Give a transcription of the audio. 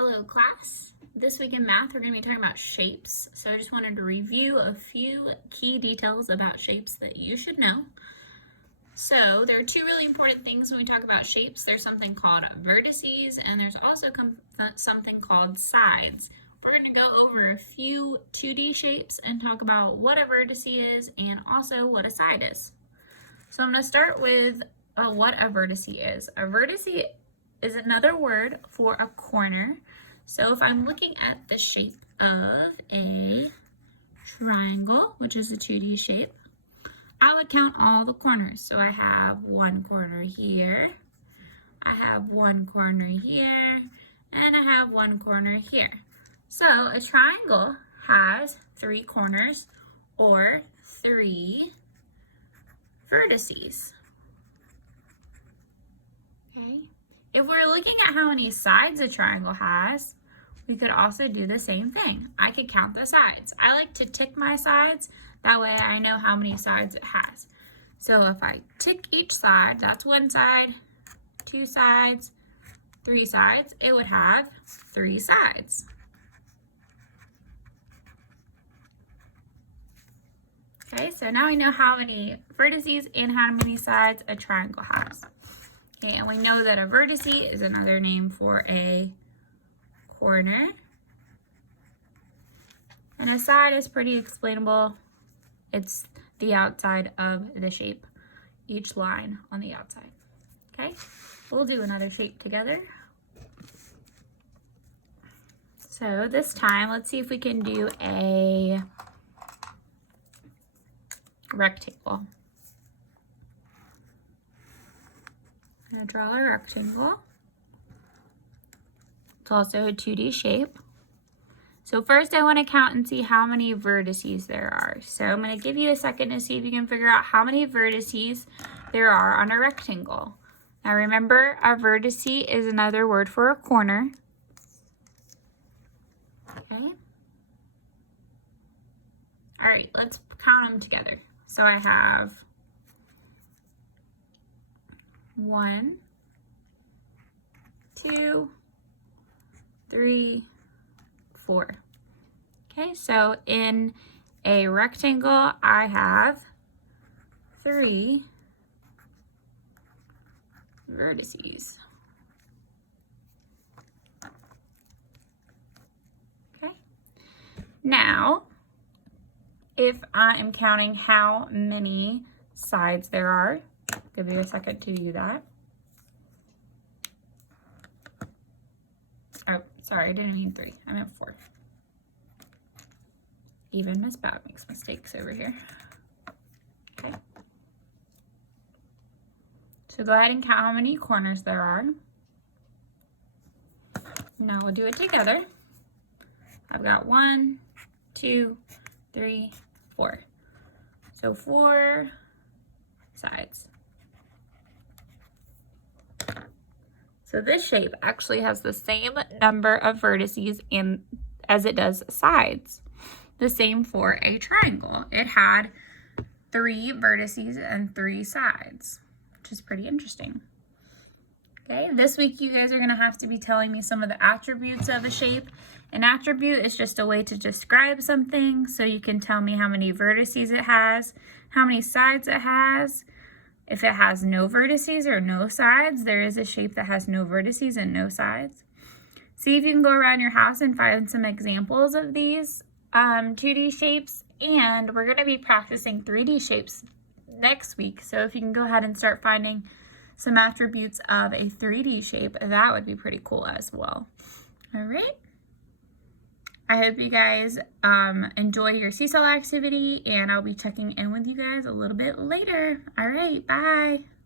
Hello class. This week in math we're going to be talking about shapes. So I just wanted to review a few key details about shapes that you should know. So there are two really important things when we talk about shapes. There's something called vertices and there's also something called sides. We're going to go over a few 2D shapes and talk about what a vertex is and also what a side is. So I'm going to start with what a vertex is. A vertex is another word for a corner. So if I'm looking at the shape of a triangle, which is a 2D shape, I would count all the corners. So I have one corner here, I have one corner here, and I have one corner here. So a triangle has 3 corners or 3 vertices. Okay. If we're looking at how many sides a triangle has, we could also do the same thing. I could count the sides. I like to tick my sides, that way I know how many sides it has. So if I tick each side, that's 1 side, 2 sides, 3 sides, it would have 3 sides. Okay, so now we know how many vertices and how many sides a triangle has. Okay, and we know that a vertex is another name for a corner. And a side is pretty explainable. It's the outside of the shape, each line on the outside. Okay, we'll do another shape together. So this time, let's see if we can do a rectangle. I'm going to draw a rectangle. It's also a 2D shape. So first I want to count and see how many vertices there are. So I'm going to give you a second to see if you can figure out how many vertices there are on a rectangle. Now remember, a vertex is another word for a corner. Okay. All right, let's count them together. So I have 1, 2, 3, 4. Okay, so in a rectangle, I have 3 vertices. Okay, now if I am counting how many sides there are, give you a second to do that. Oh, sorry, I didn't mean 3. I meant 4. Even Miss Bob makes mistakes over here. Okay. So go ahead and count how many corners there are. Now we'll do it together. I've got 1, 2, 3, 4. So 4 sides. So this shape actually has the same number of vertices as it does sides. The same for a triangle. It had 3 vertices and 3 sides, which is pretty interesting. Okay, this week you guys are going to have to be telling me some of the attributes of a shape. An attribute is just a way to describe something, so you can tell me how many vertices it has, how many sides it has. If it has no vertices or no sides, there is a shape that has no vertices and no sides. See if you can go around your house and find some examples of these 2D shapes, and we're going to be practicing 3D shapes next week. So if you can go ahead and start finding some attributes of a 3D shape, that would be pretty cool as well. All right. I hope you guys enjoy your seesaw activity, and I'll be checking in with you guys a little bit later. All right, bye.